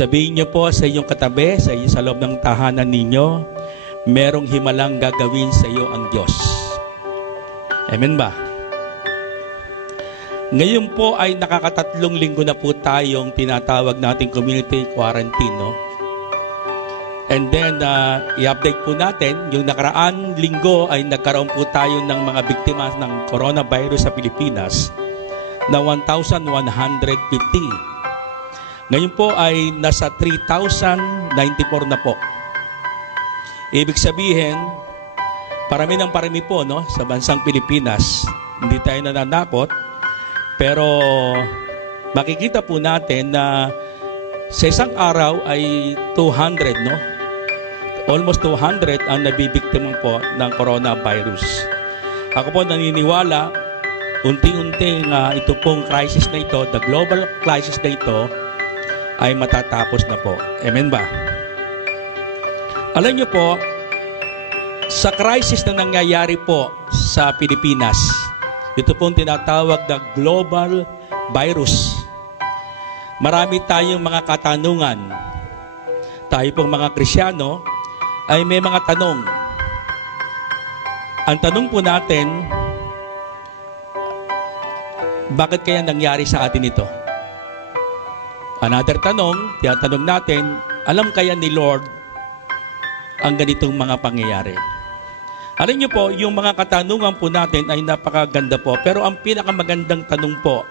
Sabihin niyo po sa inyong katabi, sa loob ng tahanan ninyo, merong himalang gagawin sa iyo ang Diyos. Amen ba? Ngayon po ay nakakatatlong linggo na po tayong tinatawag nating community quarantine, no? And then, i-update po natin, yung nakaraan linggo ay nagkaroon po tayo ng mga biktima ng coronavirus sa Pilipinas na 1,150. Ngayon po ay nasa 3,094 na po. Ibig sabihin, parami ng parami po, no, sa bansang Pilipinas. Hindi tayo nananakot, pero makikita po natin na sa isang araw ay 200, no? Almost 200 ang nabibiktima po ng coronavirus. Ako po naniniwala, unti-unti ito pong crisis na ito, the global crisis na ito, ay matatapos na po. Amen ba? Alam niyo po, sa crisis na nangyayari po sa Pilipinas, ito pong tinatawag na global virus. Marami tayong mga katanungan. Tayo pong mga Krisyano ay may mga tanong. Ang tanong po natin, bakit kaya nangyari sa atin ito? Another tanong, tinatanong natin, alam kaya ni Lord ang ganitong mga pangyayari? Alam niyo po, yung mga katanungan po natin ay napakaganda po. Pero ang pinakamagandang tanong po,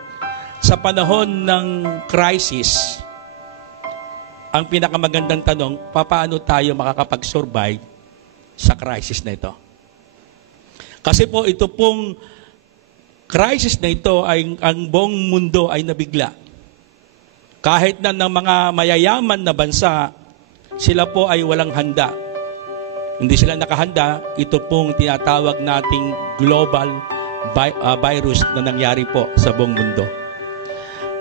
sa panahon ng crisis, ang pinakamagandang tanong, paano tayo makakapag-survive sa crisis na ito? Kasi po ito pong crisis na ito, ay ang buong mundo ay nabigla. Kahit na ng mga mayayaman na bansa, sila po ay walang handa. Hindi sila nakahanda, ito pong tinatawag nating global virus na nangyari po sa buong mundo.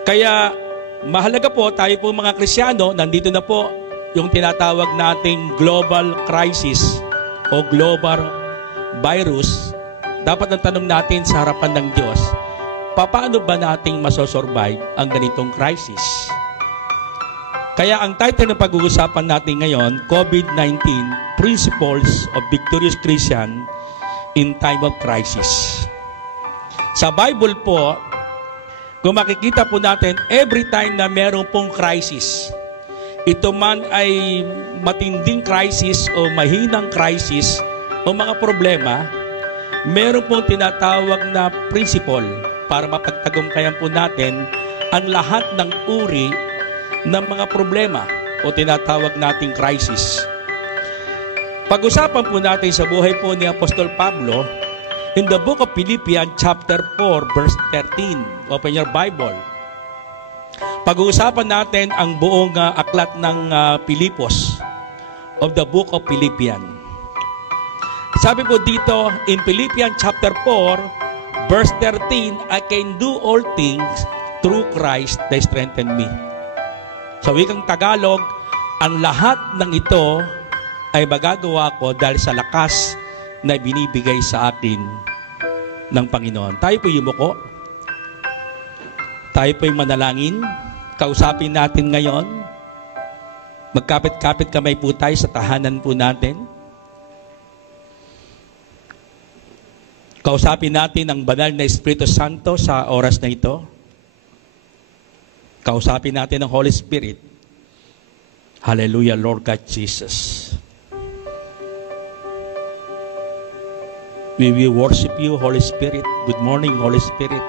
Kaya mahalaga po tayo po mga Krisyano, nandito na po yung tinatawag nating global crisis o global virus. Dapat ang tanong natin sa harapan ng Diyos, paano ba nating masosurvive ang ganitong crisis? Kaya ang title na pag-uusapan natin ngayon, COVID-19, Principles of Victorious Christian in Time of Crisis. Sa Bible po, kung makikita po natin, every time na meron pong crisis, ito man ay matinding crisis o mahinang crisis o mga problema, meron pong tinatawag na principle para mapagtagumpayan po natin ang lahat ng uri ng mga problema o tinatawag nating crisis. Pag-usapan po natin sa buhay po ni Apostol Pablo in the book of Philippians chapter 4 verse 13. Open your Bible. Pag-uusapan natin ang buong aklat ng Pilipos of the book of Philippians. Sabi po dito in Philippians chapter 4 verse 13, I can do all things through Christ that strengthen me. Sa wikang Tagalog, ang lahat ng ito ay magagawa ko dahil sa lakas na binibigay sa akin ng Panginoon. Tayo po yumuko. Tayo po yung manalangin. Kausapin natin ngayon. Magkapit-kapit kamay po tayo sa tahanan po natin. Kausapin natin ang banal na Espiritu Santo sa oras na ito. Kausapin natin ang Holy Spirit. Hallelujah, Lord God Jesus. We will worship you, Holy Spirit. Good morning, Holy Spirit.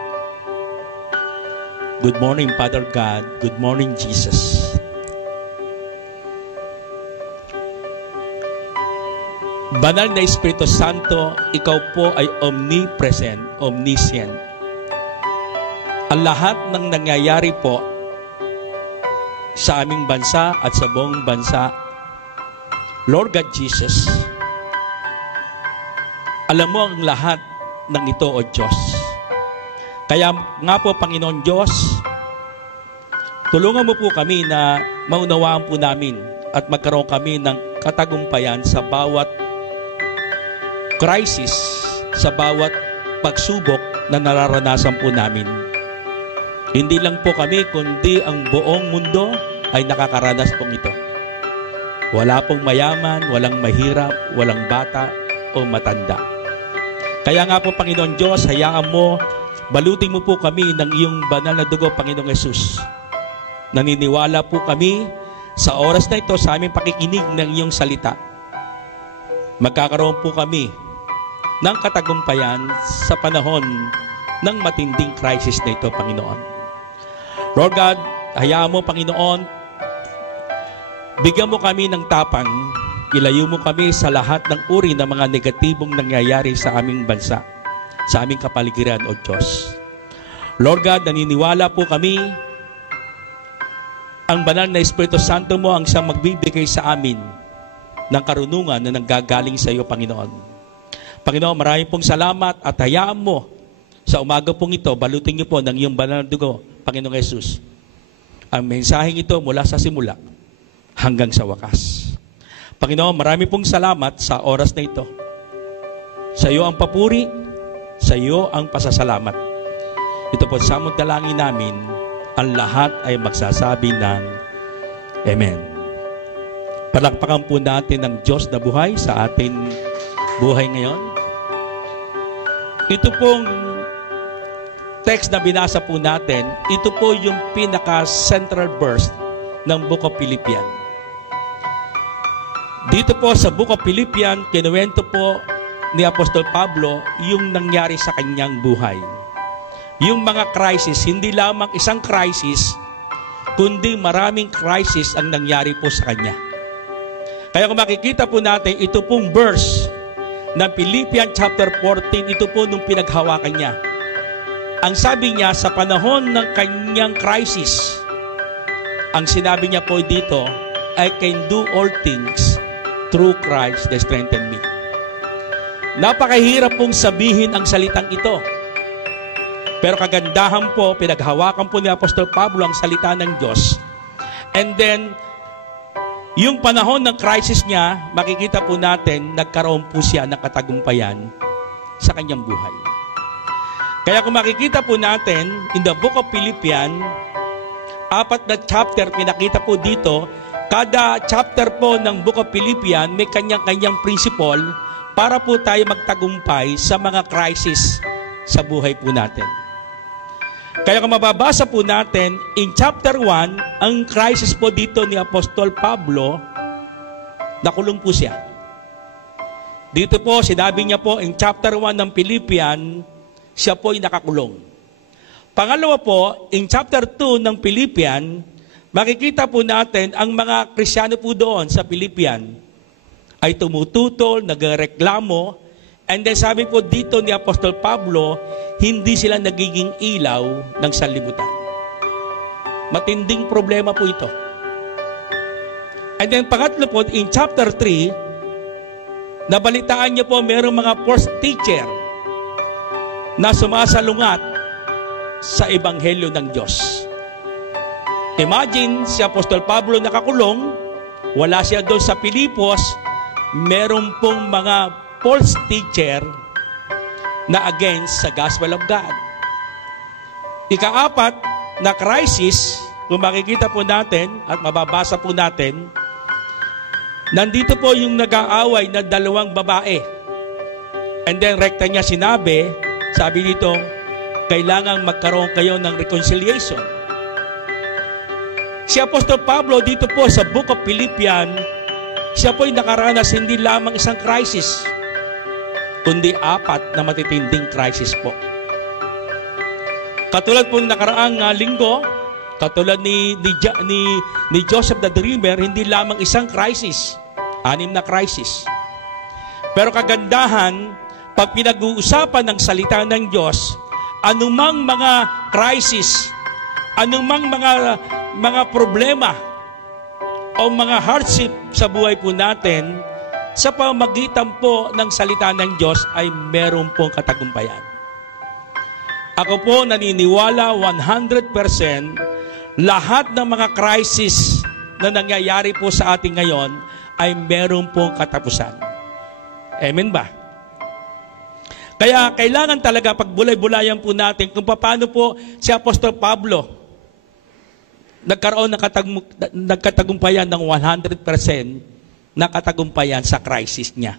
Good morning, Father God. Good morning, Jesus. Banal na Espiritu Santo, ikaw po ay omnipresent, omniscient. Ang lahat ng nangyayari po sa aming bansa at sa buong bansa, Lord God Jesus, alam mo ang lahat ng ito, O Diyos. Kaya nga po, Panginoon Diyos, tulungan mo po kami na maunawaan po namin at magkaroon kami ng katagumpayan sa bawat crisis, sa bawat pagsubok na nararanasan po namin. Hindi lang po kami, kundi ang buong mundo ay nakakaranas pong ito. Wala pong mayaman, walang mahirap, walang bata o matanda. Kaya nga po, Panginoon Diyos, hayaan mo, balutin mo po kami ng iyong banal na dugo, Panginoong Yesus. Naniniwala po kami sa oras na ito, sa aming pakikinig ng iyong salita. Magkakaroon po kami ng katagumpayan sa panahon ng matinding crisis na ito, Panginoon. Lord God, hayaan mo, Panginoon, bigyan mo kami ng tapang, ilayo mo kami sa lahat ng uri ng mga negatibong nangyayari sa aming bansa, sa aming kapaligiran, O Diyos. Lord God, naniniwala po kami, ang banal na Espiritu Santo mo ang siyang magbibigay sa amin ng karunungan na nanggagaling sa iyo, Panginoon. Panginoon, maraming pong salamat at hayaan mo sa umaga pong ito, balutin niyo po ng iyong banal na dugo, Panginoong Yesus, ang mensaheng ito mula sa simula hanggang sa wakas. Panginoon, marami pong salamat sa oras na ito. Sa iyo ang papuri, sa iyo ang pasasalamat. Ito po sa among dalangin namin, ang lahat ay magsasabi ng Amen. Palakpakan po natin ang Diyos na buhay sa ating buhay ngayon. Ito pong text na binasa po natin, ito po yung pinaka-central verse ng Book of Philippians. Dito po sa Book of Philippians, kinuwento po ni Apostol Pablo yung nangyari sa kanyang buhay. Yung mga crisis, hindi lamang isang crisis, kundi maraming crisis ang nangyari po sa kanya. Kaya kung makikita po natin, ito pong verse ng Philippians chapter 14, ito po nung pinaghawakan niya. Ang sabi niya, sa panahon ng kanyang crisis, ang sinabi niya po dito, I can do all things through Christ that strengthen me. Napakahirap pong sabihin ang salitang ito. Pero kagandahan po, pinaghawakan po ni Apostol Pablo ang salita ng Diyos. And then, yung panahon ng crisis niya, makikita po natin, nagkaroon po siya ng katagumpayan sa kanyang buhay. Kaya kung makikita po natin, in the Book of Philippians, 4 na chapter, pinakita po dito, kada chapter po ng Book of Philippians, may kanyang-kanyang principle para po tayo magtagumpay sa mga crisis sa buhay po natin. Kaya kung mababasa po natin, in chapter 1, ang crisis po dito ni Apostol Pablo, nakulong po siya. Dito po, sinabi niya po, in chapter 1 ng Philippians, siya po ay nakakulong. Pangalawa po, in chapter 2 ng Philippians, makikita po natin ang mga Krisyano po doon sa Philippians ay tumututol, nagreklamo, and then sabi po dito ni Apostol Pablo, hindi sila nagiging ilaw ng sanlibutan. Matinding problema po ito. And then pangatlo po, in chapter 3, nabalitaan niyo po mayroong mga false teacher na sumasalungat sa ebanghelyo ng Diyos. Imagine, si Apostol Pablo nakakulong, wala siya doon sa Pilipos, meron pong mga false teacher na against sa gospel of God. Ika-4 na crisis, kung makikita po natin at mababasa po natin, nandito po yung nag-aaway na dalawang babae. And then rekta niya sinabi, sabi dito, kailangang magkaroon kayo ng reconciliation. Si Apostol Pablo dito po sa Book of Philippians, siya po ay nakaranas hindi lamang isang crisis, kundi 4 na matitinding crisis po. Katulad po nakaraang linggo, katulad ni Joseph the Dreamer, hindi lamang isang crisis, 6 na crisis. Pero kagandahan, pag pinag-uusapan ng salita ng Diyos, anumang mga crisis, anumang mga problema o mga hardship sa buhay po natin, sa pamagitan po ng salita ng Diyos ay meron pong katagumpayan. Ako po naniniwala 100% lahat ng mga crisis na nangyayari po sa atin ngayon ay meron pong katapusan. Amen ba? Kaya kailangan talaga pagbulay-bulayan po natin kung paano po si Apostol Pablo nagkaroon ng nagkatagumpayan ng 100% na katagumpayan sa crisis niya.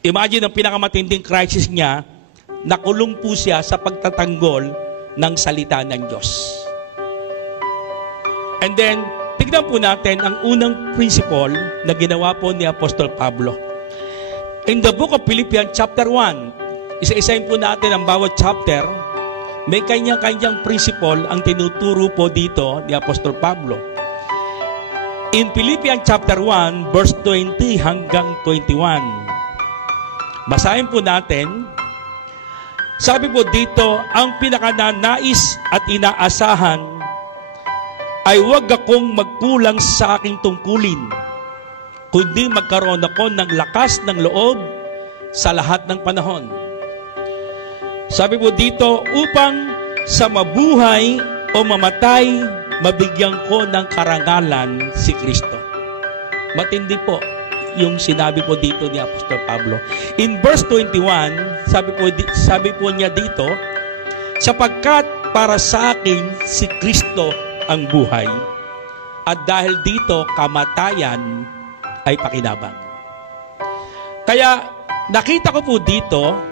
Imagine ang pinakamatinding crisis niya, nakulong po siya sa pagtatanggol ng salita ng Diyos. And then, tignan po natin ang unang principle na ginawa po ni Apostol Pablo. In the book of Philippians chapter 1, isa-isahin po natin ang bawat chapter, may kanya-kanyang principle ang tinuturo po dito ni Apostol Pablo. In Philippians chapter 1, verse 20 hanggang 21, basahin po natin. Sabi po dito, ang pinakananais at inaasahan ay huwag akong magkulang sa aking tungkulin, kundi magkaroon ako ng lakas ng loob sa lahat ng panahon. Sabi po dito, upang sa mabuhay o mamatay, mabigyan ko ng karangalan si Kristo. Matindi po yung sinabi po dito ni Apostol Pablo. In verse 21, sabi po niya dito, sapagkat para sa akin si Kristo ang buhay, at dahil dito kamatayan ay pakinabang. Kaya nakita ko po dito,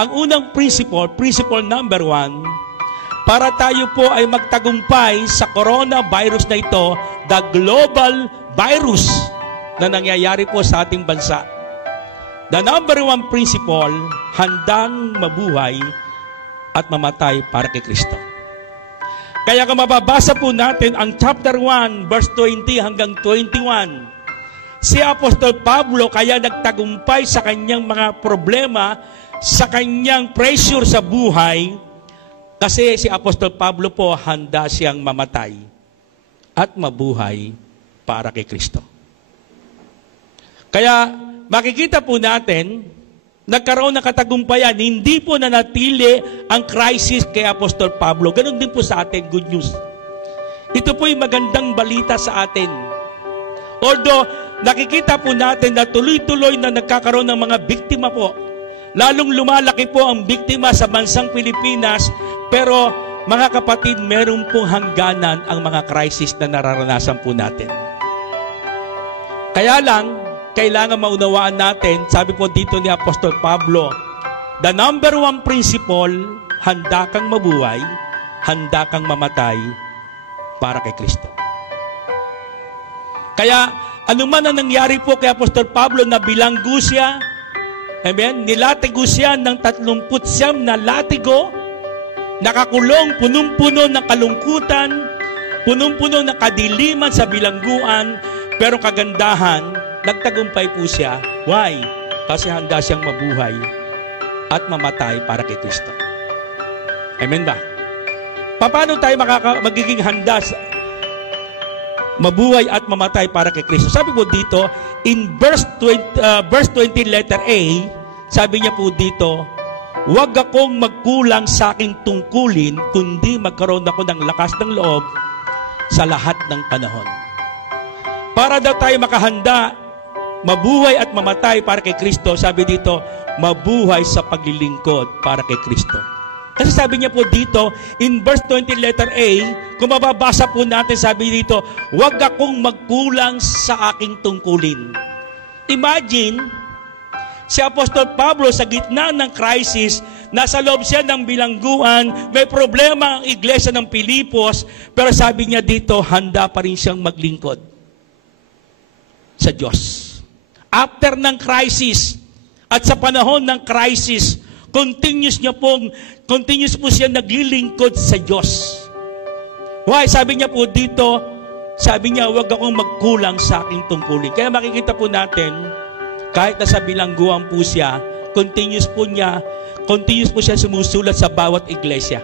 ang unang principle number 1, para tayo po ay magtagumpay sa coronavirus na ito, the global virus na nangyayari po sa ating bansa. The number 1 principle, handang mabuhay at mamatay para kay Kristo. Kaya kung mababasa po natin ang chapter 1, verse 20 hanggang 21, si Apostol Pablo kaya nagtagumpay sa kanyang mga problema, sa kanyang pressure sa buhay, kasi si Apostol Pablo po handa siyang mamatay at mabuhay para kay Kristo. Kaya makikita po natin, nagkaroon ng katagumpayan, hindi po nanatili ang crisis kay Apostol Pablo. Ganon din po sa atin, good news. Ito po yung magandang balita sa atin. Although, nakikita po natin na tuloy-tuloy na nagkakaroon ng mga biktima po. Lalong lumalaki po ang biktima sa bansang Pilipinas, pero mga kapatid, meron pong hangganan ang mga crisis na nararanasan po natin. Kaya lang, kailangan maunawaan natin, sabi po dito ni Apostol Pablo, the number 1 principle, handa kang mabuhay, handa kang mamatay para kay Kristo. Kaya, anuman ang nangyari po kay Apostol Pablo, na bilanggo siya, amen, nilatigo siya ng 39 na latigo, nakakulong, punong-puno ng kalungkutan, punong-puno ng kadiliman sa bilangguan, pero kagandahan, nagtagumpay po siya. Why? Kasi handa siyang mabuhay at mamatay para kay Kristo. Amen ba? Paano tayo magiging handa sa mabuhay at mamatay para kay Kristo? Sabi po dito, in verse 20 letter A, sabi niya po dito, huwag akong magkulang sa aking tungkulin, kundi magkaroon ako ng lakas ng loob sa lahat ng panahon. Para daw tayo makahanda, mabuhay at mamatay para kay Kristo, sabi dito, mabuhay sa paglilingkod para kay Kristo. Kasi sabi niya po dito, in verse 20 letter A, kung mababasa po natin, sabi dito, huwag akong magkulang sa aking tungkulin. Imagine, si Apostol Pablo sa gitna ng crisis, nasa loob siya ng bilangguan, may problema ang iglesia ng Pilipos, pero sabi niya dito, handa pa rin siyang maglingkod sa Diyos. After ng crisis, at sa panahon ng crisis, continuous po siya naglilingkod sa Diyos. Why? Sabi niya po dito, sabi niya, huwag akong magkulang sa aking tungkulin. Kaya makikita po natin, kahit nasa bilangguan po siya, continuous po siya sumusulat sa bawat iglesia.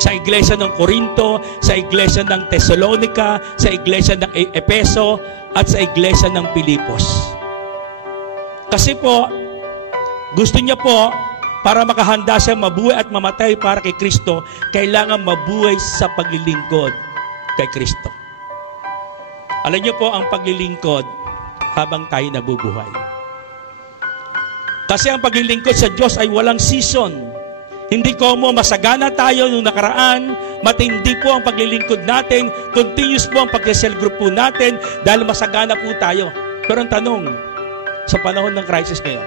Sa iglesia ng Corinto, sa iglesia ng Thessalonica, sa iglesia ng Efeso, at sa iglesia ng Pilipos. Kasi po, gusto niya po, para makahanda siya mabuhay at mamatay para kay Kristo, kailangan mabuhay sa paglilingkod kay Kristo. Alam niyo po, ang paglilingkod habang tayo nabubuhay. Kasi ang paglilingkod sa Diyos ay walang season. Hindi ko masagana tayo nung nakaraan, matindi po ang paglilingkod natin, continuous po ang pag-cell group po natin, dahil masagana po tayo. Pero ang tanong, sa panahon ng crisis ngayon,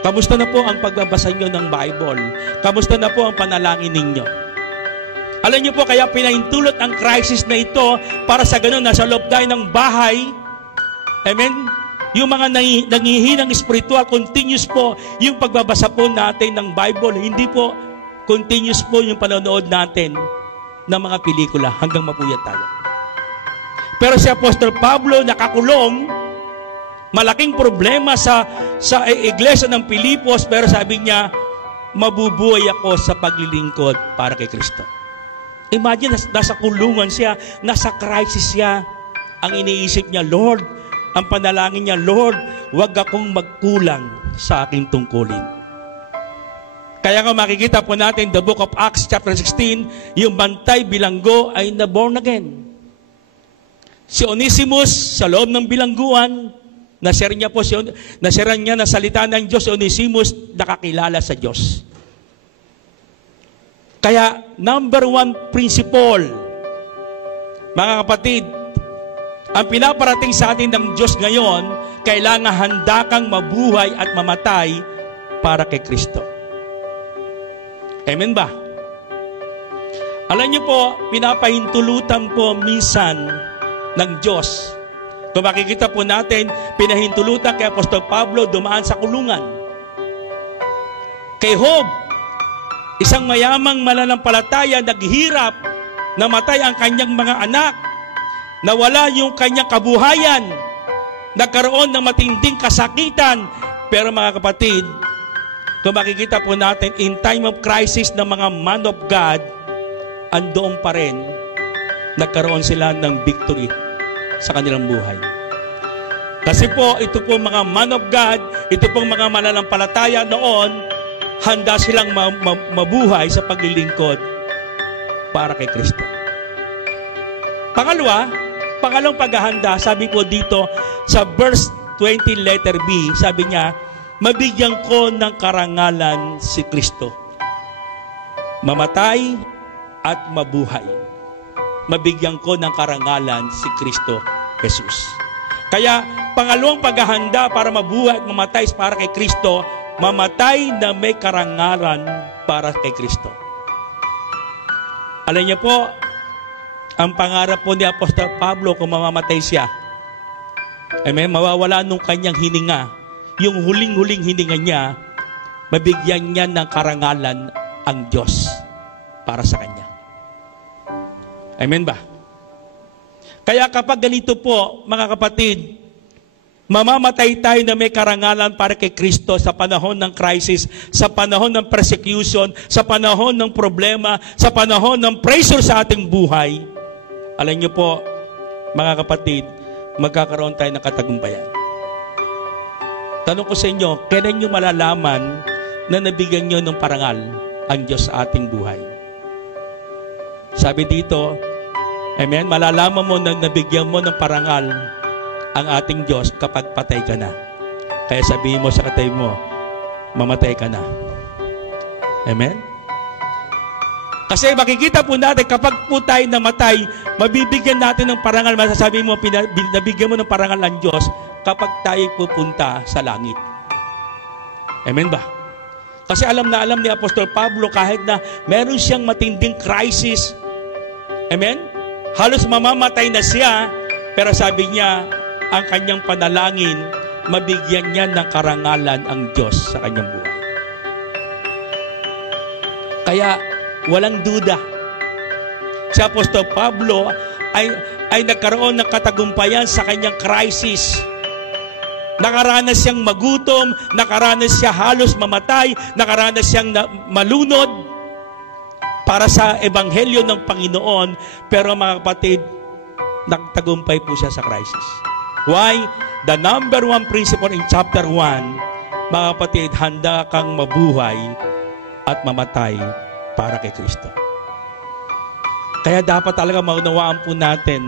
kamusta na po ang pagbabasa nyo ng Bible? Kamusta na po ang panalangin ninyo? Alam nyo po, kaya pinahintulot ang crisis na ito para sa ganun, nasa loob tayo ng bahay. Amen? Yung mga nangihinang spiritual, continuous po yung pagbabasa po natin ng Bible. Hindi po continuous po yung panonood natin ng mga pelikula hanggang mapuyat tayo. Pero si Apostol Pablo nakakulong, malaking problema sa iglesia ng Pilipos, pero sabi niya, mabubuhay ako sa paglilingkod para kay Kristo. Imagine, nasa kulungan siya, nasa crisis siya. Ang iniisip niya, Lord, ang panalangin niya, Lord, wag akong magkulang sa aking tungkulin. Kaya nga makikita po natin, the book of Acts chapter 16, yung bantay bilanggo ay na-born again. Si Onesimus, sa loob ng bilangguan, nasira niya ng salita ng Diyos. Si Onesimus, nakakilala sa Diyos. Kaya, number one principle, mga kapatid, ang pinaparating sa atin ng Diyos ngayon, kailangan handa kang mabuhay at mamatay para kay Kristo. Amen ba? Alam niyo po, pinapahintulutan po minsan ng Diyos. Kung makikita po natin, pinahintulutan kay Apostol Pablo dumaan sa kulungan. Kay Job, isang mayamang mananampalataya, naghirap, namatay ang kanyang mga anak, nawala yung kanyang kabuhayan, nagkaroon ng matinding kasakitan. Pero mga kapatid, kung makikita po natin, in time of crisis ng mga man of God, andoon pa rin, nagkaroon sila ng victory sa kanilang buhay. Kasi po, ito po mga man of God, ito pong mga mananampalataya noon, handa silang mabuhay sa paglilingkod para kay Kristo. Pangalawang paghahanda, sabi po dito sa verse 20 letter B, sabi niya, mabigyan ko ng karangalan si Kristo. Mamatay at mabuhay. Mabigyan ko ng karangalan si Kristo Jesus. Kaya, pangalawang paghahanda para mabuhay at mamatay para kay Kristo, mamatay na may karangalan para kay Kristo. Alam niyo po, ang pangarap po ni Apostol Pablo kung mamamatay siya, amen, mawawala nung kanyang hininga, yung huling-huling hininga niya, mabigyan niya ng karangalan ang Diyos para sa kanya. Amen ba? Kaya kapag ganito po, mga kapatid, mamamatay tayo na may karangalan para kay Kristo sa panahon ng crisis, sa panahon ng persecution, sa panahon ng problema, sa panahon ng pressure sa ating buhay. Alam niyo po, mga kapatid, magkakaroon tayo ng katagumpayan. Tanong ko sa inyo, kailan niyo malalaman na nabigyan niyo ng parangal ang Diyos sa ating buhay? Sabi dito, amen, malalaman mo na nabigyan mo ng parangal ang ating Diyos kapag patay ka na. Kaya sabihin mo sa katabi mo, mamatay ka na. Amen? Kasi makikita po natin, kapag po tayo namatay, mabibigyan natin ng parangal. Masasabi mo, nabigyan mo ng parangal ang Diyos kapag tayo pupunta sa langit. Amen ba? Kasi alam na alam ni Apostol Pablo, kahit na meron siyang matinding crisis, amen? Halos mamamatay na siya, pero sabi niya, ang kanyang panalangin, mabigyan niya ng karangalan ang Diyos sa kanyang buhay. Kaya, walang duda, si Apostol Pablo ay nagkaroon ng katagumpayan sa kanyang crisis. Nakaranas siyang magutom, nakaranas siya halos mamatay, nakaranas siyang malunod para sa ebanghelyo ng Panginoon. Pero mga kapatid, nagtagumpay po siya sa crisis. Why? The number one principle in chapter 1, mga kapatid, handa kang mabuhay at mamatay para kay Kristo. Kaya dapat talaga maunawaan po natin.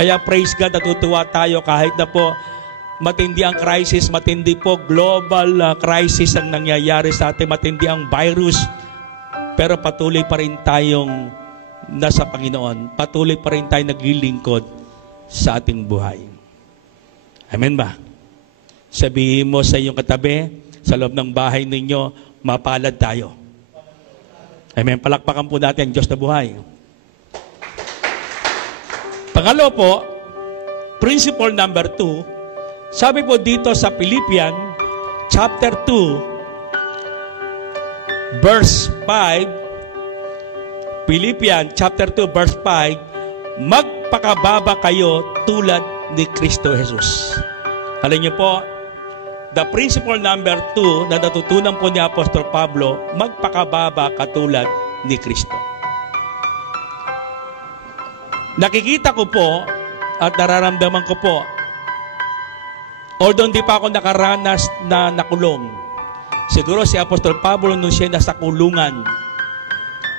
Kaya praise God, natutuwa tayo kahit na po matindi ang crisis, matindi po global crisis ang nangyayari sa atin, matindi ang virus. pero patuloy pa rin tayong nasa Panginoon. Patuloy pa rin tayong naglilingkod sa ating buhay. Amen ba? Sabihin mo sa iyong katabi, sa loob ng bahay ninyo, mapalad tayo. Amen. Palakpakan po natin ang Diyos na buhay. Pangalawa po, principle number 2, sabi po dito sa Philippians chapter 2, verse 5, Philippians chapter 2, verse 5, magpakababa kayo tulad ni Kristo Jesus. Alam niyo po, the principle number 2 na natutunan po ni Apostol Pablo, magpakababa katulad ni Kristo. Nakikita ko po at nararamdaman ko po, although hindi pa ako nakaranas na nakulong, siguro si Apostol Pablo nung siya nasa kulungan,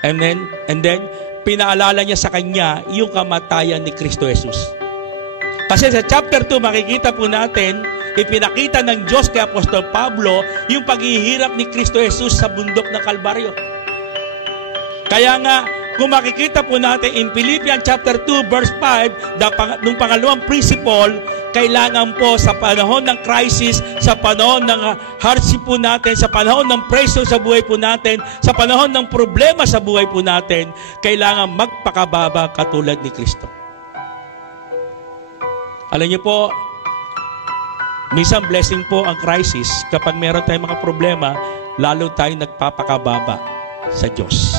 and then pinaalala niya sa kanya yung kamatayan ni Kristo Jesus. Kasi sa chapter 2 makikita po natin, ipinakita ng Diyos kay Apostol Pablo yung paghihirap ni Kristo Jesus sa bundok ng Kalbaryo. Kaya nga, kung makikita po natin in Philippians chapter 2 verse 5, nung pangalawang principle, kailangan po sa panahon ng crisis, sa panahon ng hardship po natin, sa panahon ng pressure sa buhay po natin, sa panahon ng problema sa buhay po natin, kailangan magpakababa katulad ni Kristo. Alam niyo po, minsan blessing po ang crisis kapag meron tayong mga problema, lalo tayong nagpapakababa sa Diyos.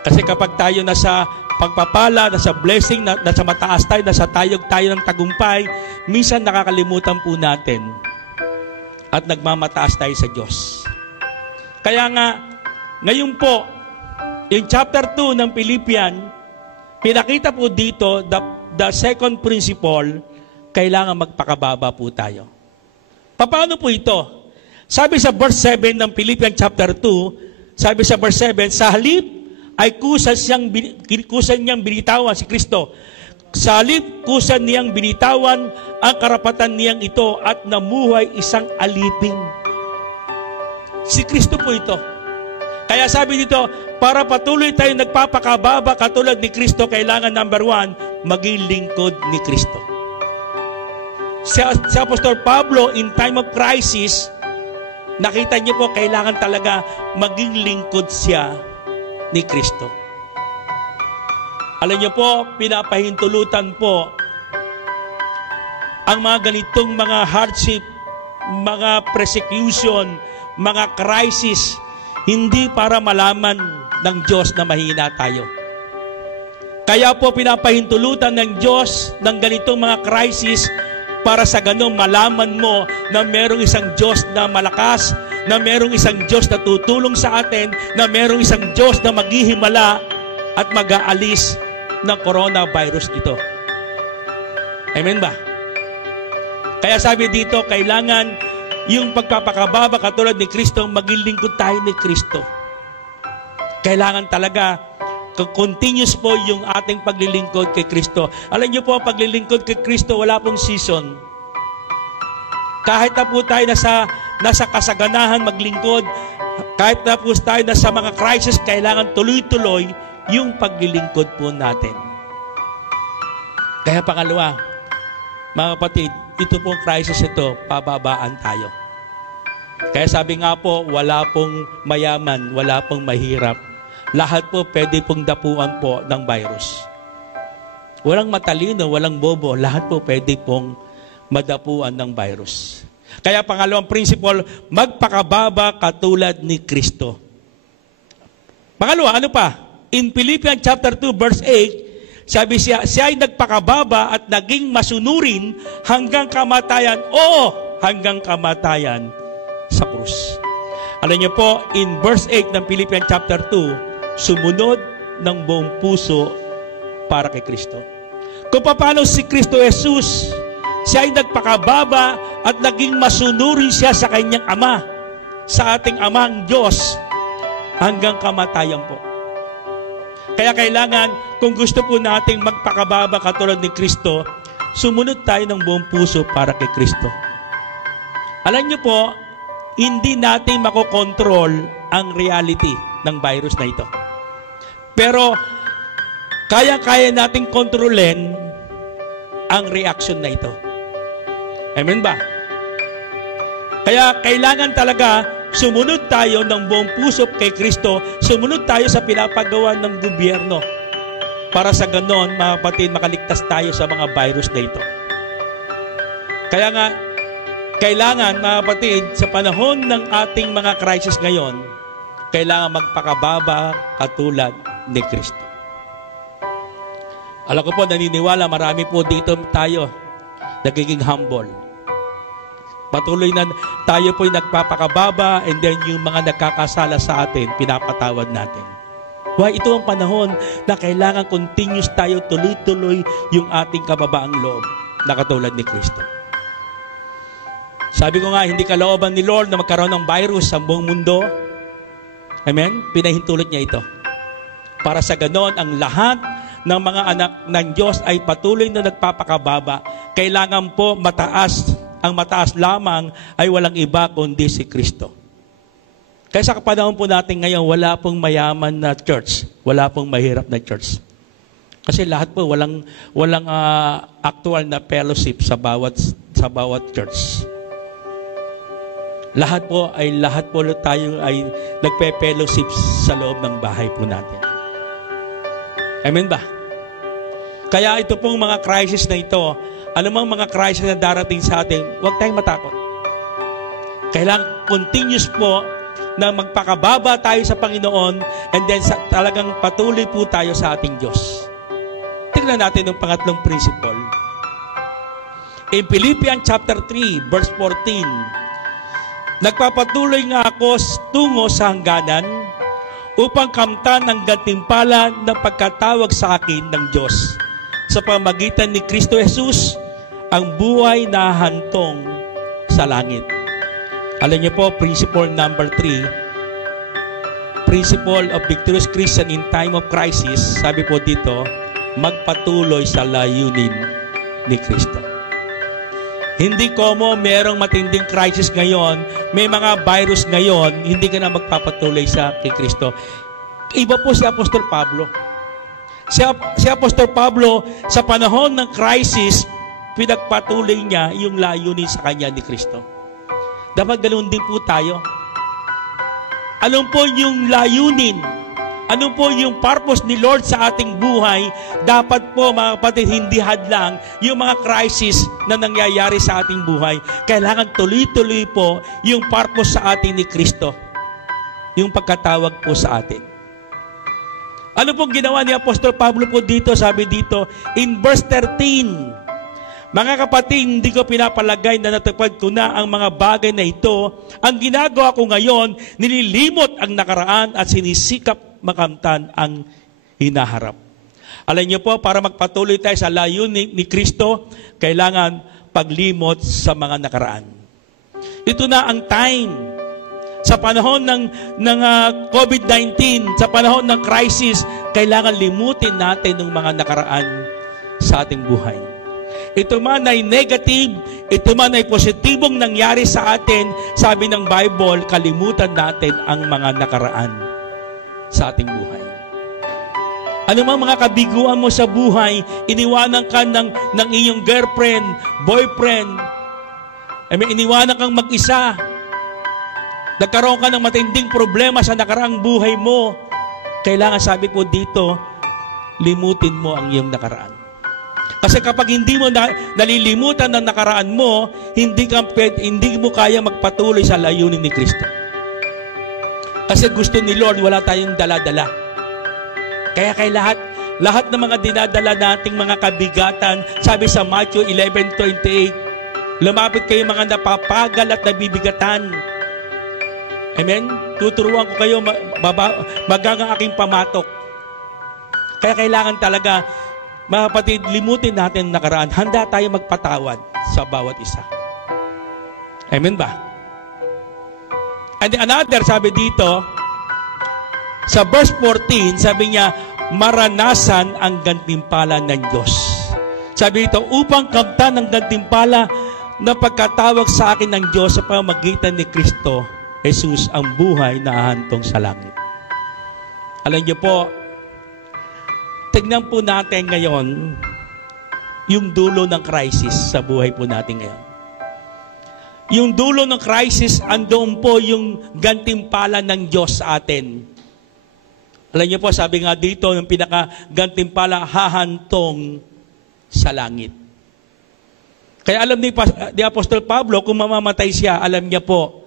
Kasi kapag tayo nasa pagpapala, nasa blessing, nasa mataas tayo, nasa tayog tayo ng tagumpay, minsan nakakalimutan po natin at nagmamataas tayo sa Diyos. Kaya nga, ngayon po, yung chapter 2 ng Philippians, pinakita po dito the second principle, kailangan magpakababa po tayo. Paano po ito? Sabi sa verse 7 ng Philippians chapter 2, sabi sa verse 7, sa halip ay kusa niyang binitawan si Kristo. Sa halip kusa niyang binitawan ang karapatan niyang ito at namuhay isang alipin. Si Kristo po ito. Kaya sabi dito, para patuloy tayong nagpapakababa katulad ni Kristo, kailangan number 1, maging lingkod ni Kristo. Si Apostol Pablo, in time of crisis, nakita niyo po, kailangan talaga maging lingkod siya ni Kristo. Alam niyo po, pinapahintulutan po ang mga ganitong mga hardship, mga persecution, mga crisis, hindi para malaman ng Diyos na mahina tayo. Kaya po pinapahintulutan ng Diyos ng ganitong mga crisis para sa ganun malaman mo na merong isang Diyos na malakas, na merong isang Diyos na tutulong sa atin, na merong isang Diyos na maghihimala at mag-aalis ng coronavirus ito. Amen ba? Kaya sabi dito, kailangan yung pagpapakababa katulad ni Kristo, maging lingkod tayo ni Kristo. Kailangan talaga continuous po yung ating paglilingkod kay Kristo. Alam niyo po, paglilingkod kay Kristo, wala pong season. Kahit na po tayo nasa kasaganahan maglingkod, kahit na po tayo nasa mga crisis, kailangan tuloy-tuloy yung paglilingkod po natin. Kaya pangalawa, mga kapatid, ito pong crisis ito, pababaan tayo. Kaya sabi nga po, wala pong mayaman, wala pong mahirap. Lahat po pwede pong dapuan po ng virus. Walang matalino, walang bobo, lahat po pwede pong madapuan ng virus. Kaya pangalawang principle, magpakababa katulad ni Kristo. Pangalawa, ano pa? In Philippians chapter 2 verse 8, sabi siya ay nagpakababa at naging masunurin hanggang kamatayan, hanggang kamatayan sa krus. Alam niyo po, in verse 8 ng Philippians chapter 2, sumunod ng buong puso para kay Kristo. Kung paano si Kristo Jesus, siya ay nagpakababa at naging masunurin siya sa kanyang Ama, sa ating Amang Diyos, hanggang kamatayan po. Kaya kailangan, kung gusto po nating magpakababa katulad ni Kristo, sumunod tayo ng buong puso para kay Kristo. Alam niyo po, hindi natin makokontrol ang reality. ng virus na ito. Pero, kaya-kaya nating kontrolin ang reaction na ito. Amen ba? Kaya kailangan talaga sumunod tayo ng buong puso kay Kristo, sumunod tayo sa pinapagawa ng gobyerno para sa ganon, mga kapatid, makaligtas tayo sa mga virus na ito. Kaya nga, kailangan, mga kapatid, sa panahon ng ating mga crisis ngayon, kailangan magpakababa katulad ni Kristo. Alam ko po, naniniwala, marami po dito tayo nagiging humble. Patuloy na tayo po'y nagpapakababa, and then yung mga nagkakasala sa atin, pinapatawad natin. Why? Ito ang panahon na kailangan continuous tayo, tuloy-tuloy yung ating kababaang loob na katulad ni Kristo. Sabi ko nga, hindi kalooban ni Lord na magkaroon ng virus sa buong mundo. Amen? Pinahintulot niya ito. Para sa ganon, ang lahat ng mga anak ng Diyos ay patuloy na nagpapakababa. Kailangan po mataas. Ang mataas lamang ay walang iba kundi si Kristo. Kaya sa kapanahon po natin ngayon, wala pong mayaman na church. Wala pong mahirap na church. Kasi lahat po walang actual na fellowship sa bawat church. Lahat po tayo ay nagpe-fellowship sa loob ng bahay po natin. Amen ba? Kaya ito pong mga crisis na ito, alam mo mga crisis na darating sa atin, huwag tayong matakot. Kailangan continuous po na magpakababa tayo sa Panginoon, and then talagang patuloy po tayo sa ating Diyos. Tingnan natin yung pangatlong principle. In Philippians chapter 3, verse 14, nagpapatuloy nga ako tungo sa hangganan upang kamtan ang gantimpala ng pagkatawag sa akin ng Diyos sa pamagitan ni Kristo Jesus, ang buhay na hantong sa langit. Alam niyo po, principle number 3, principle of victorious Christian in time of crisis, sabi po dito, magpatuloy sa layunin ni Kristo. Hindi como merong matinding crisis ngayon, may mga virus ngayon, hindi ka na magpapatuloy sa kay Kristo. Iba po si Apostol Pablo. Si Apostol Pablo, sa panahon ng crisis, pinagpatuloy niya yung layunin sa kanya ni Kristo. Dapat ganoon din po tayo. Ano po yung layunin? Ano po yung purpose ni Lord sa ating buhay? Dapat po, mga kapatid, hindi hadlang yung mga crisis na nangyayari sa ating buhay. Kailangan tuloy-tuloy po yung purpose sa atin ni Kristo. Yung pagkatawag po sa atin. Ano pong ginawa ni Apostol Pablo po dito? Sabi dito, in verse 13, mga kapatid, hindi ko pinapalagay na natupad ko na ang mga bagay na ito. Ang ginagawa ko ngayon, nililimot ang nakaraan at sinisikap makamtan ang hinaharap. Alam niyo po, para magpatuloy tayo sa layunin ni Kristo, kailangan paglimot sa mga nakaraan. Ito na ang time. Sa panahon ng COVID-19, sa panahon ng crisis, kailangan limutin natin ng mga nakaraan sa ating buhay. Ito man ay negative, ito man ay positibong nangyari sa atin, sabi ng Bible, kalimutan natin ang mga nakaraan sa ating buhay. Ano mang mga kabiguan mo sa buhay, iniwanan ka ng iyong girlfriend, boyfriend, iniwanan kang mag-isa, nagkaroon ka ng matinding problema sa nakaraang buhay mo, kailangan, sabi po dito, limutin mo ang iyong nakaraan. Kasi kapag hindi mo nalilimutan ng nakaraan mo, hindi mo kaya magpatuloy sa layunin ni Kristo. Kasi gusto ni Lord, wala tayong dala-dala. Kaya lahat ng mga dinadala nating mga kabigatan, sabi sa Matthew 11:28, lumapit kayo mga napapagal at nabibigatan. Amen? Tuturuan ko kayo, magang aking pamatok. Kaya kailangan talaga, mga kapatid, limutin natin ang nakaraan. Handa tayo magpatawad sa bawat isa. Amen ba? And another, sabi dito, sa verse 14, sabi niya, maranasan ang gantimpala ng Diyos. Sabi dito, upang kamtan ang gantimpala na pagkatawag sa akin ng Diyos sa pamamagitan ni Kristo Jesus, ang buhay na ahantong sa langit. Alam niyo po, tignan po natin ngayon yung dulo ng crisis sa buhay po natin ngayon. Yung dulo ng crisis, andoon po yung gantimpala ng Diyos sa atin. Alam niyo po, sabi nga dito, yung pinaka-gantimpala, hahantong sa langit. Kaya alam ni Apostol Pablo, kung mamamatay siya, alam niya po,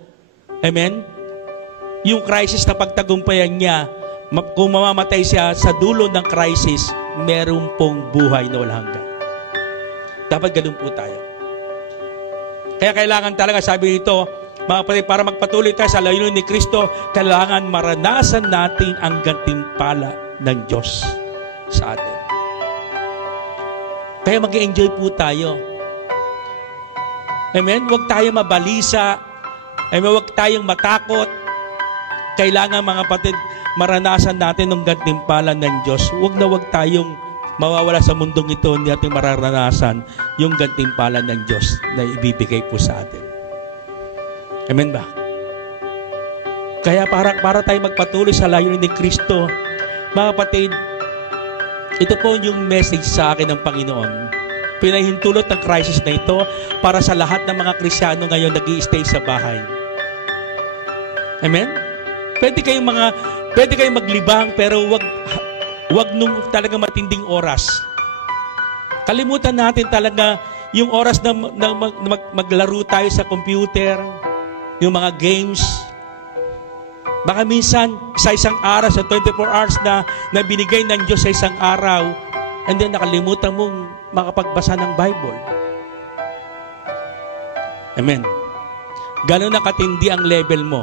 amen? Yung crisis na pagtagumpayan niya, kung mamamatay siya sa dulo ng crisis, meron pong buhay na walang hanggan. Dapat ganun po tayo. Kaya kailangan talaga, sabi dito, mga kapatid, para magpatuloy tayo sa layunin ni Kristo, kailangan maranasan natin ang gantimpala ng Diyos sa atin. Kaya mag-enjoy po tayo. Amen? Huwag tayong mabalisa. Amen? Huwag tayong matakot. Kailangan, mga kapatid, maranasan natin ang gantimpala ng Diyos. Huwag na huwag tayong mawawala sa mundong ito, hindi natin mararanasan yung gantimpala ng Diyos na ibibigay po sa atin. Amen ba? Kaya para tayo magpatuloy sa layunin ni Kristo, mga kapatid, ito po yung message sa akin ng Panginoon. Pinahintulot ng crisis na ito para sa lahat ng mga Kristiyano ngayon nag-i-stay sa bahay. Amen? Pwede kayong maglibang, pero wag nung talaga matinding oras. Kalimutan natin talaga yung oras na maglaro tayo sa computer, yung mga games. Baka minsan, sa isang araw, sa 24 hours na binigay ng Diyos sa isang araw, and then nakalimutan mong makapagbasa ng Bible. Amen. Gano'n na katindi ang level mo.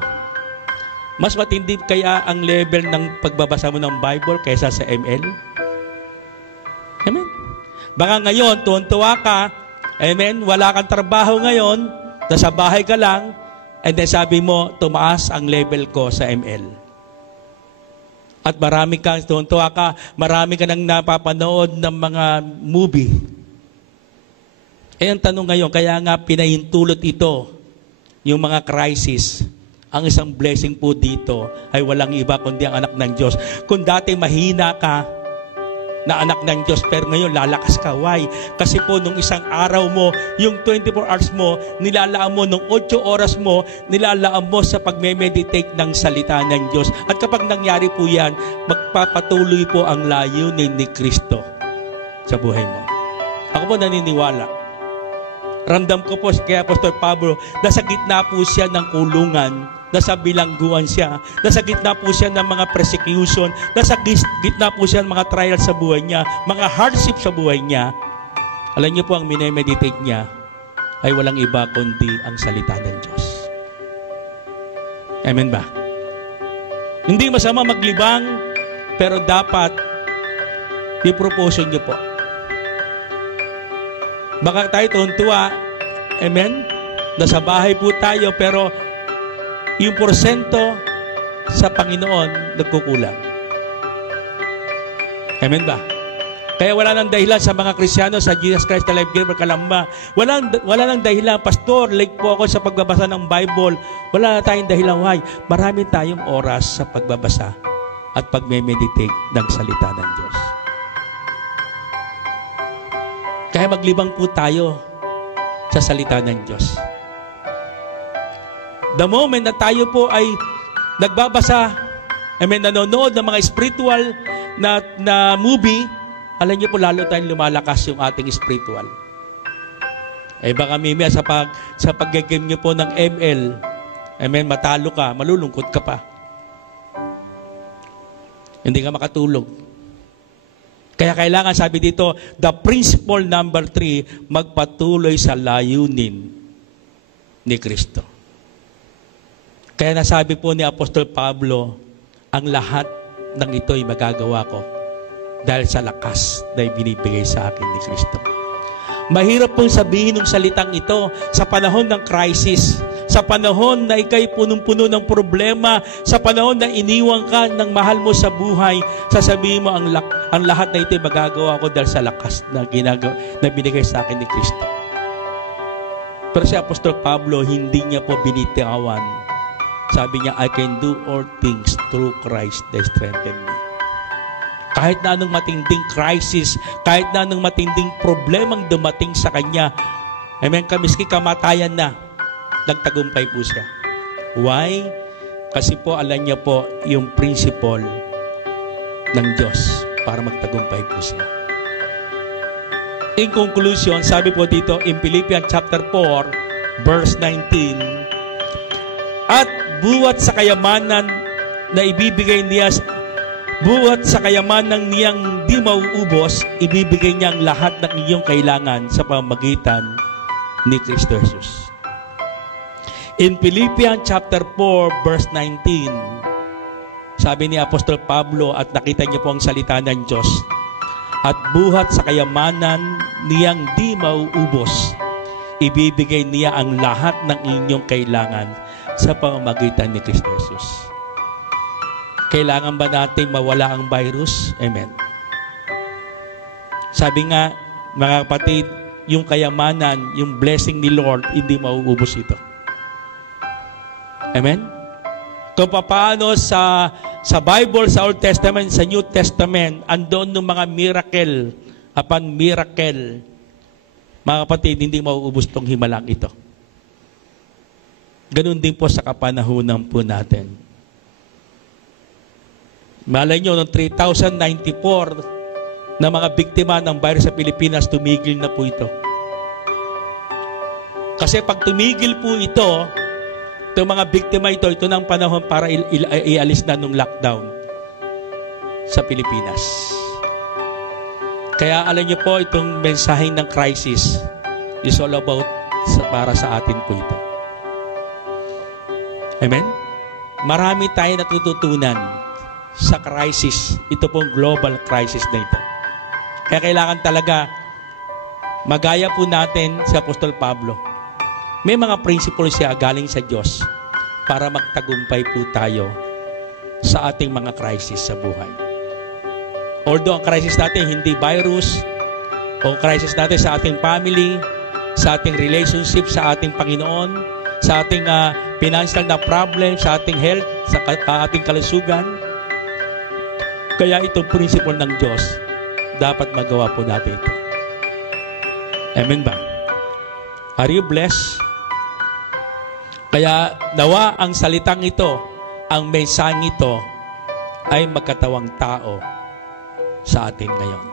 Mas matindi kaya ang level ng pagbabasa mo ng Bible kaysa sa ML? Amen. Baka ngayon, tuwan-tuwa ka, amen, wala kang trabaho ngayon, nasa bahay ka lang, and then sabi mo, tumaas ang level ko sa ML. At marami kang, tuwan-tuwa ka, marami ka nang napapanood ng mga movie. Ang tanong ngayon, kaya nga pinahintulot ito, yung mga crisis. Ang isang blessing po dito ay walang iba kundi ang anak ng Diyos. Kung dati mahina ka na anak ng Diyos, pero ngayon lalakas ka. Why? Kasi po nung isang araw mo, yung 24 hours mo, nilalaan mo, nung 8 oras mo, nilalaan mo sa pagme-meditate ng salita ng Diyos. At kapag nangyari po yan, magpapatuloy po ang layunin ni Kristo sa buhay mo. Ako po naniniwala. Ramdam ko po kay Apostol Pablo, nasa gitna po siya ng kulungan, nasa bilangguan siya, nasa gitna po siya ng mga persecution, nasa gitna po siya ng mga trials sa buhay niya, mga hardship sa buhay niya. Alam niyo po, ang minemeditate niya ay walang iba kundi ang salita ng Diyos. Amen ba? Hindi masama maglibang, pero dapat i-proportion niyo po. Baka tayo tuntua, amen? Nasa bahay po tayo, pero yung porsyento sa Panginoon nagkukulang. Amen ba? Kaya wala nang dahilan sa mga Kristiyano, sa Jesus Christ the Life Giver, Kalamba. Wala nang dahilan, Pastor, late po ako sa pagbabasa ng Bible. Wala na tayong dahilan. Why? Marami tayong oras sa pagbabasa at pagme-meditate ng salita ng Diyos. Kaya maglibang po tayo sa salita ng Diyos. The moment na tayo po ay nagbabasa, nanonood ng mga spiritual na movie, alam niyo po lalo tayong lumalakas yung ating spiritual. Baka mimaya sa pag-game niyo po ng ML, matalo ka, malulungkot ka pa. Hindi ka makatulog. Kaya kailangan, sabi dito, the principle number 3, magpatuloy sa layunin ni Kristo. Kaya nasabi po ni Apostol Pablo, ang lahat ng ito ay magagawa ko dahil sa lakas na ibinibigay sa akin ni Kristo. Mahirap pong sabihin ng salitang ito sa panahon ng crisis, sa panahon na ikay punong-puno ng problema, sa panahon na iniwan ka ng mahal mo sa buhay, sasabihin mo ang lahat na ito ay magagawa ko dahil sa lakas na binigay sa akin ni Kristo. Pero si Apostol Pablo, hindi niya po binitawan. Sabi niya, I can do all things through Christ that strengthens me. Kahit na anong matinding crisis, kahit na anong matinding problemang dumating sa kanya, amen, kamiski kamatayan na, nagtagumpay po siya. Why? Kasi po alam niya po yung principle ng Diyos para magtagumpay po siya. In conclusion, sabi po dito in Philippians chapter 4, verse 19, at buwat sa kayamanan na ibibigay niya, buwat sa kayamanan niyang di mauubos, ibibigay niya ang lahat ng iyong kailangan sa pamamagitan ni Kristo Jesus. In Philippians chapter 4, verse 19, sabi ni Apostol Pablo, at nakita niyo po ang salita ng Diyos, at buhat sa kayamanan niyang di mauubos, ibibigay niya ang lahat ng inyong kailangan sa pamamagitan ni Kristo Jesus. Kailangan ba natin mawala ang virus? Amen. Sabi nga, mga kapatid, yung kayamanan, yung blessing ni Lord, hindi mauubos ito. Amen? Kung paano sa Bible, sa Old Testament, sa New Testament, andoon ng mga miracle, upon miracle, mga kapatid, hindi mauubos itong himalang ito. Ganun din po sa kapanahunan po natin. Malay nyo, noong 3,094 na mga biktima ng virus sa Pilipinas, tumigil na po ito. Kasi pag tumigil po ito, itong mga biktima ito na ang panahon para ialis na nung lockdown sa Pilipinas. Kaya alam niyo po, itong mensaheng ng crisis is all about para sa atin po ito. Amen? Marami tayo natututunan sa crisis. Ito pong global crisis na ito. Kaya kailangan talaga magaya po natin si Apostol Pablo. May mga principles siya galing sa Diyos para magtagumpay po tayo sa ating mga crisis sa buhay. Although ang crisis natin hindi virus, o crisis natin sa ating family, sa ating relationship sa ating Panginoon, sa ating financial na problem, sa ating health, sa ating kalusugan. Kaya itong principle ng Diyos, dapat magawa po natin ito. Amen ba? Are you blessed? Kaya nawa ang salitang ito, ang mensaheng ito, ay magkatawang tao sa atin ngayon.